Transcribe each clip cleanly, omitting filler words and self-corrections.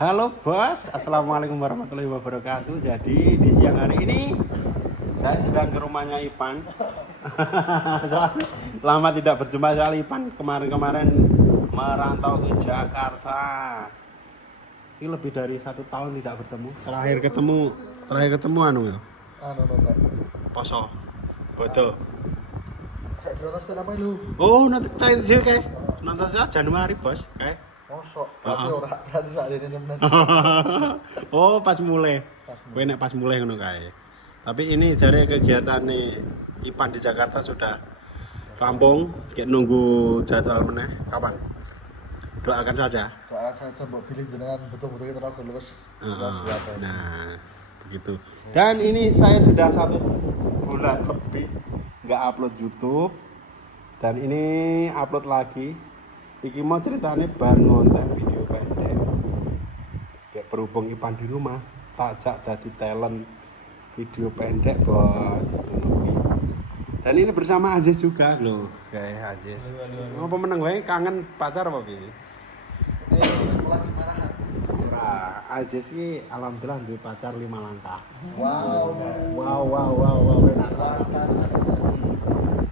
Halo bos, assalamualaikum warahmatullahi wabarakatuh. Jadi di siang hari ini saya sedang ke rumahnya Ipan. Lama tidak berjumpa sekali Ipan. Kemarin-kemarin merantau ke Jakarta. Ini lebih dari 1 tahun tidak bertemu. Terakhir ketemu anu ya. Pak. Poso. Bodo. Kayak berapa apa lu? Oh, nanti terakhir kayak nonton saya Januari bos. Kayak. Mosok, berarti berarti saat ini 16. Oh, pas mulai. Kowe nek pas mulai ngono kae. Tapi ini jare kegiatan nih Ipan di Jakarta sudah rampung, kayak nunggu jadwal meneh kapan. Doakan saja. Doakan saja mbok pilih jenengan betul-betul kita lakukan lulus. Nah, begitu. Dan ini saya sudah 1 bulan lebih nggak upload YouTube. Dan ini upload lagi. Iki mau ceritanya bar ngonten video pendek. Kayak berhubung Ipan di rumah, tak jak jadi talent video pendek bos. Dan ini bersama Aziz juga loh, kayak Aziz. Apa meneng wae kangen pacar apa piye? Lagi marahan. Ora, Aziz iki alhamdulillah duwe pacar 5 langkah. Wow. Enak.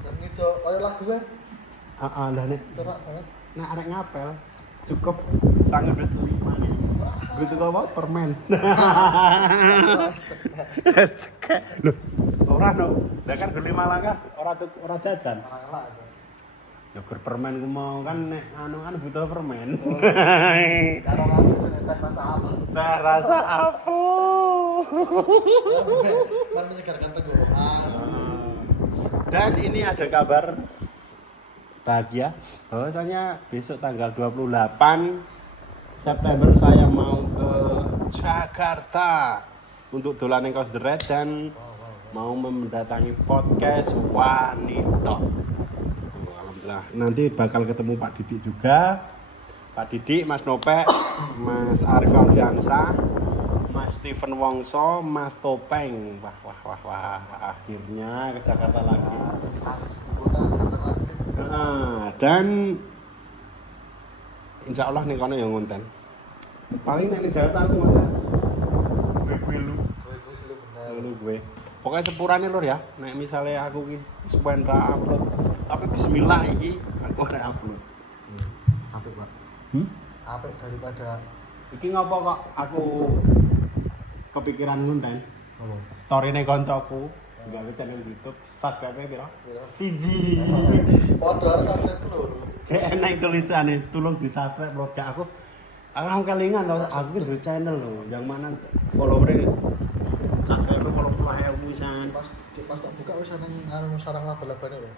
Jenenge jo koyo lagu kan. Heeh, lah nek Cerak banget. nek arek ngapel cukup sangat duit 5 nih. Gitu apa? Permen. Cekek. Loh, ora no. Lah kan 5 langkah ora jajan. Orang elak. Yogur permen ku mau kan nek anu kan butuh permen. Karo aku seneng teh rasa apa? Saya rasa apa? Kan menyegarkan tenggorokan. Dan ini ada kabar bahagia bahwasanya besok tanggal 28 September saya mau ke Jakarta untuk dolan ning Kaos The Red dan mau mendatangi podcast wanita. Alhamdulillah. Nanti bakal ketemu Pak Didik juga. Pak Didik, Mas Nopek, Mas Arif Alfiansa, Mas Steven Wongso, Mas Topeng. Wah. Akhirnya ke Jakarta lagi. Dan insya Allah nih kono yang ngonten. Paling nek ning Jakarta aku ngonten. Gue. Pokoknya sepurane lur ya. Nek misalnya aku ki suwen ra upload, tapi bismillah iki aku ora upload. Apik, Pak. Apik daripada Iki ngopo kok aku kepikiran ngonten? apa? Story-ne koncoku gawe channel YouTube, subscribe piro? Siji. Padha harus update dulu. Kayak enak tulisannya, tolong di subscribe lho gak aku kelingan tau aku ki duwe channel lho, yang mana follower-e subscribe 40.000 pisan. Pas tak buka wis nang anu sarang laba-labane lho.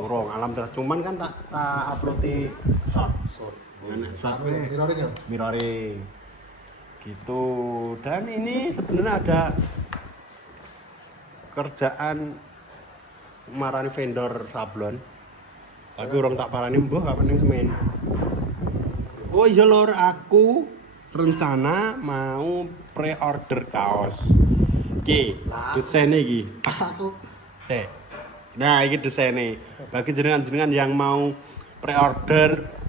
Urung, alhamdulillah cuman kan tak upload di short. Enak short Mirroring ya? mirroring. Gitu. Dan ini sebenarnya ada kerjaan marani vendor sablon. Tapi orang tak parani mbah kapan ning semen. Oh iya lor, aku rencana mau pre-order kaos. Iki, desainnya iki. Aku Sik. Nah, iki desainnya. Bagi jenengan-jenengan yang mau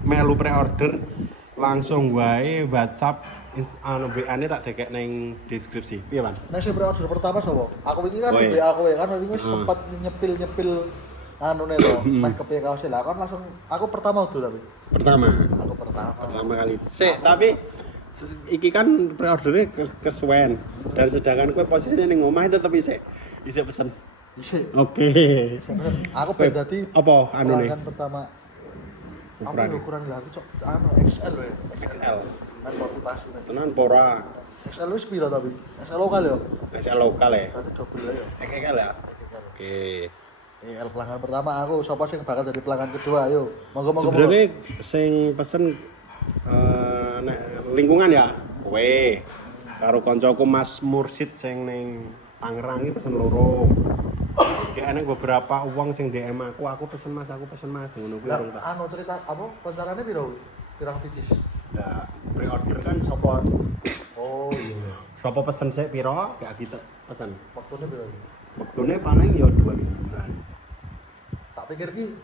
melu pre-order langsung wae WhatsApp anu WA-ne tak dekek ning deskripsi. Piye, Pan? nek sing order pertama sapa? Aku iki kan Oh, iya. WA aku ya kan wis sempat nyepil anu ne lho, meh kepiye kaos lah kan langsung aku pertama udah tapi. Pertama Pertama kali. Sik, tapi iki kan pre-ordernya kesuwen dan sedangkan kowe posisinya ning omah tetep isih pesen. Isik. Oke. Aku ben dadi Apa anune? pelanggan pertama. Ukuran. Apa ukuran lah aku cok anu XL we. XL. Kan motivasi. Tenan pora. XL wis piro tapi? XL lokal ya. XL lokal ya. Berarti double ya. XL ya. Oke. XL pelanggan pertama aku, sapa sing bakal jadi pelanggan kedua ayo. Monggo. Sebenarnya sing pesen nek lingkungan ya kowe karo koncoku Mas Mursid sing ning Tangerang iki pesen loro. Kayak enek beberapa uang sing DM aku pesen Mas ngono kuwi urung tak. Anu cerita apa rencananya piro? Pirang picis. Lah pre-order kan sapa Oh iya. sapa pesen sik piro gak gitu pesen. Waktunya piro? Wektune paling ya 2 mingguan. Tak pikir ki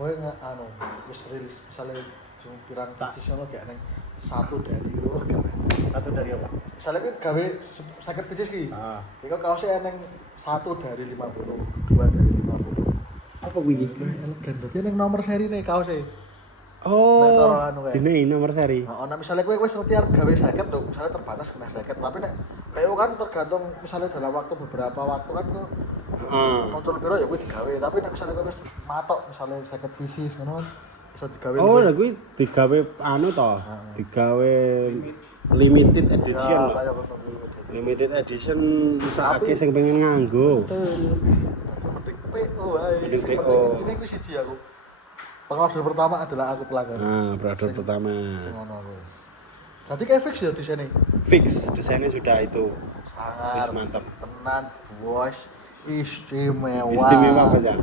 kowe anu wis rilis misalnya cuma pirang sisi ono gak neng satu dari lho keren. Satu dari apa? Misalnya kan gawe sakit picis ki. Ah. Iku kaosnya neng 1 dari 50, 2 dari 50. Apa kuwi? Elegan berarti neng nomor seri nih kaosnya. Oh. Nah, cara anu kae. Dene nomor seri. Nah, misalnya gue ngerti arep gawe sakit tuh, misalnya terbatas kena sakit, tapi nek kayak kan tergantung misalnya dalam waktu beberapa waktu kan gue Heeh. muncul piro ya gue digawe, tapi nek misalnya gue wis matok misalnya sakit pisis ngono kan bisa digawe. Oh, lha kuwi digawe anu to. Digawe limited edition. ya lho. kayak ngono kuwi. Limited edition sakake sing pengen nganggo. Betul. Mending PO ae. Mending Sing PO. penting intine kuwi siji aku. Pengorder pertama adalah aku pelanggan. Nah, produk pertama. Sing ngono kuwi. Berarti kayak fix ya di sini. Fix, desainnya sudah itu. Wis Sangat mantap. tenan bos. Istimewa. Istimewa Mas ya.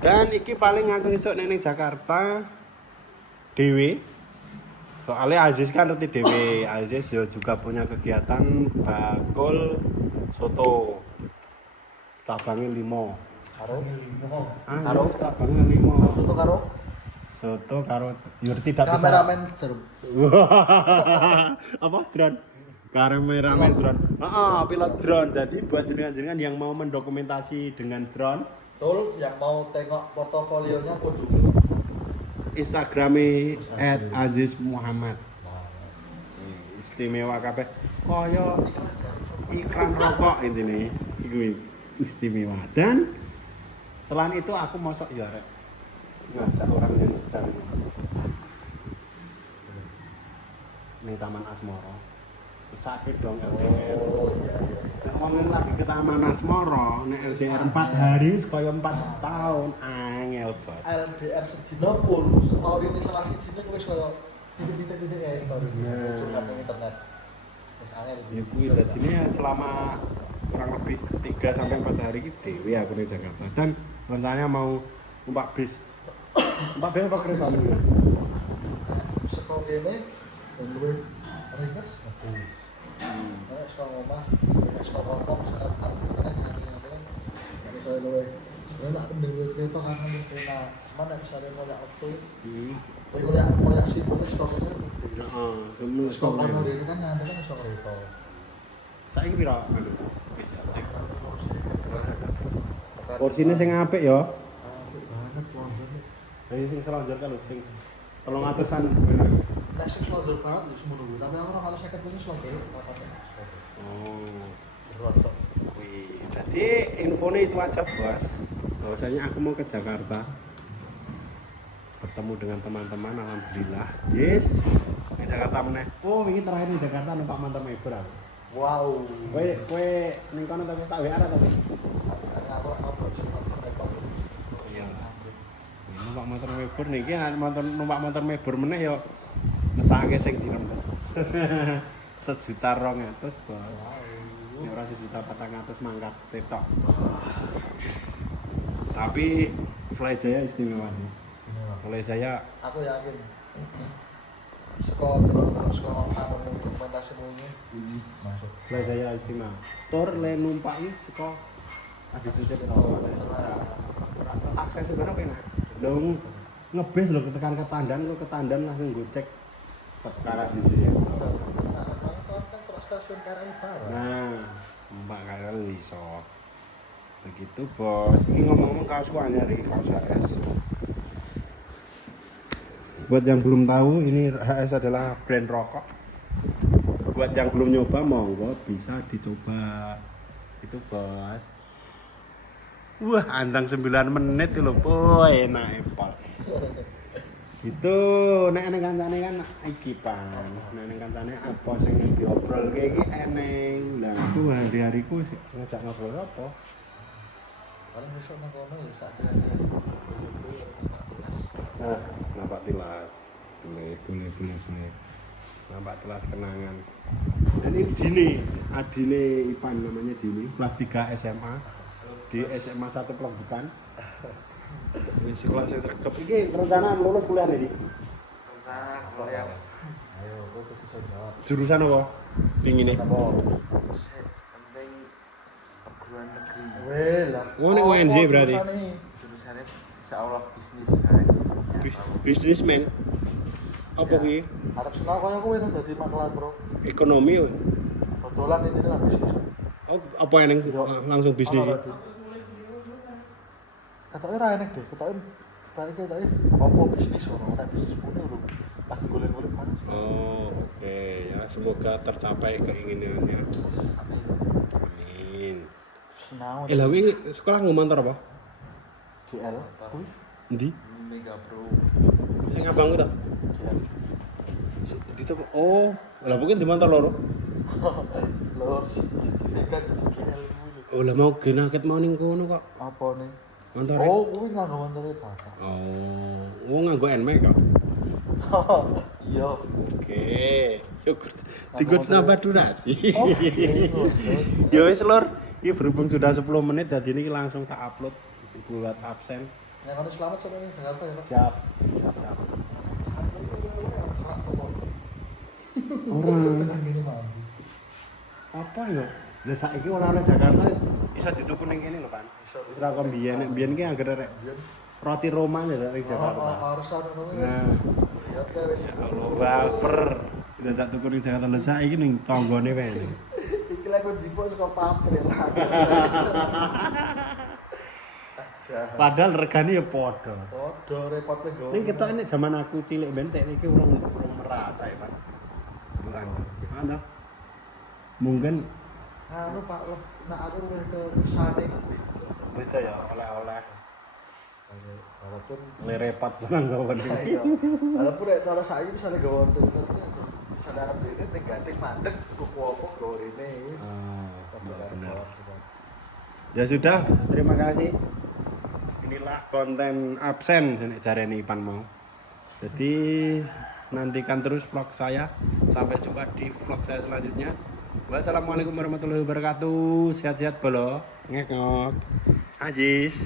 Dan iki paling aku esuk ning Jakarta dhewe. Soalnya Aziz kan ngerti dhewe. Aziz yo juga punya kegiatan bakul soto. Cabangnya 5. Karo Karo cabangnya 5. itu karo Soto karo yo tidak bisa. kameramen jarum. Apa drone? Kameramen drone. Heeh, pilot drone. Jadi buat jenengan-jenengan yang mau mendokumentasi dengan drone, Betul, yang mau tengok portofolionya kunjungi Instagrame @azizmuhammad. Istimewa kabeh. Kaya iklan rokok intine. Iku istimewa. Dan selain itu aku mosok ya rek ngajak orang yang sedang ning Taman Asmara. Sakit dong LDR. Oh iya iya. Ngomongin lagi ke Taman Asmara, nek LDR 4 hari kaya 4 tahun angel banget. LDR sedina pun story ini salah siji ning wis kaya titik-titik ya story Nah. muncul nang internet. Wis angel iki. Ya kuwi dadine selama kurang lebih 3 sampai 4 hari iki dhewe aku ning Jakarta. Dan rencananya mau numpak bis. Numpak bis apa kereta nih? Seko kene dan luwih ringkes bagus. Nek saka omah, nek saka kono saat aku nek ngene-ngene nek saya luwih nek aku ndek kereta kan enak. Cuman nek misalnya koyo waktu koyo sibuk wis kok kene. Heeh, semua Wis kok kono ini kan ngene kan iso kereta. Saiki pira anu? Kursine sing apik ya. Apik banget selonjornya. Lah sing selonjor kan lho sing 300-an bener. Nek sing selonjor banget ya semono kuwi, tapi aku ora kalau 50 ini selonjor ora pakai. Oh. Rotok. Wih, jadi infonya itu aja bos. Bahwasanya aku mau ke Jakarta, bertemu dengan teman-teman, alhamdulillah. Yes, ke Jakarta meneh. Oh, ini terakhir di Jakarta numpak mantan Maybur aku. Wow. Kowe ning kono ta tak WA ta to? Karena aku apa sih nonton rekor. Iya. Numpak motor Maybur niki numpak motor Maybur meneh yo mesake sing dirembes. 1.200.000 bos. Nek ora 1.400.000 mangkat tetok. Tapi Fly Jaya istimewa sih. Istimewa. Fly Jaya Aku yakin. Terus anu dokumentasi ini masuk. Fly Jaya istimewa. Tur le numpaki saka Adi Sucipto. Akses sebenarnya penak. Dong ngebis lho ketekan Ketandan kok Ketandan langsung gocek perkara di sini. Nah, kan stasiun KRL Barat. Nah, Mbak KRL iso. Begitu, Bos. Ini ngomong-ngomong kaos anyar iki, kaos HS. Buat yang belum tahu, ini HS adalah brand rokok. Buat yang belum nyoba, monggo bisa dicoba. Itu, Bos. Wah, antang 9 menit itu lho, boy, enak epol. Itu nek nang kancane kan iki pan. Nek nang kancane apa sing diobrol iki eneng. Lah aku hari-hariku ngajak ngobrol apa? Paling besok nang kono ya sak Nah, nampak tilas. Boleh. Nampak tilas kenangan. Dan ini Dini, adine Ipan namanya Dini, kelas 3 SMA di SMA 1 Pelombukan. Wis kelas sing sregep iki rencana lulus kuliah iki. Rencana kalau yang Ayo, kowe kudu iso jawab. Jurusan apa? Pingine. Apa? penting perguruan negeri Weh lah. Oh, ini UNJ berarti? jurusannya insya Allah bisnis kan. Bisnismen. Apa ki? Arep senal kaya kowe nek dadi makelar, Bro. Ekonomi yo. Dodolan intine lah bisnis. Oh, apa yang langsung bisnis? Ketoke ra enek deh, ketoke apa bisnis ngono, nek bisnis mune urung lagi golek-golek kan. Oh, oke ya, semoga tercapai keinginannya. Amin. Senau. Lah wingi sekolah ngomontor apa? GL. Kuwi Endi? Mega Pro. Sing abangku ta? GL. Di to. Oh, lah mungkin di motor loro. Lor sertifikat GL kuwi. Oh, lah mau genaket mau ning kono kok. Apa nih? Motor. Oh, kuwi nganggo mantore bapak. Oh, nganggo NMAX kok. Iya. Oke. Syukur. Tikut nambah durasi. Oh, Ya wis lur, iki berhubung sudah 10 menit jadi ini langsung tak upload buat absen. Yang harus selamat sampai ning Jakarta ya, Mas. Siap. Jakarta itu kerak toko. Orang Tekan gini mampu. apa ya? Lah saiki oleh-oleh Jakarta bisa dituku ning kene lho, Pan. Bisa. Wis ra kok biyen ki anggere rek Biyen roti Roma ya dari Jakarta. harus ana ngono wis. Nah. Ya kayak wis. Allah baper. Udah tak tuku ning Jakarta lho saiki ning tanggane wae. Iki lek kok jipo saka pabrik lah. Padahal regane ya padha. Podo repotnya go. Ning ketok nek zaman aku cilik ben tek iki urung merata ya, Pak. Kurang. Ana. Mungkin Anu Pak, nak aku luwih ke kesane kuwi. beda ya oleh-oleh. Walaupun Lerepot nang gawe iya. Walaupun nek cara saiki misalnya gawe misalnya arep dene ning gandeng mandek tuku apa gawe rene wis. Benar. Ya sudah, terima kasih. Inilah konten absen nek jarene Ipan mau. Jadi nantikan terus vlog saya. Sampai jumpa di vlog saya selanjutnya. Wassalamualaikum warahmatullahi wabarakatuh. Sehat-sehat bolo. Ngekok. Ajis.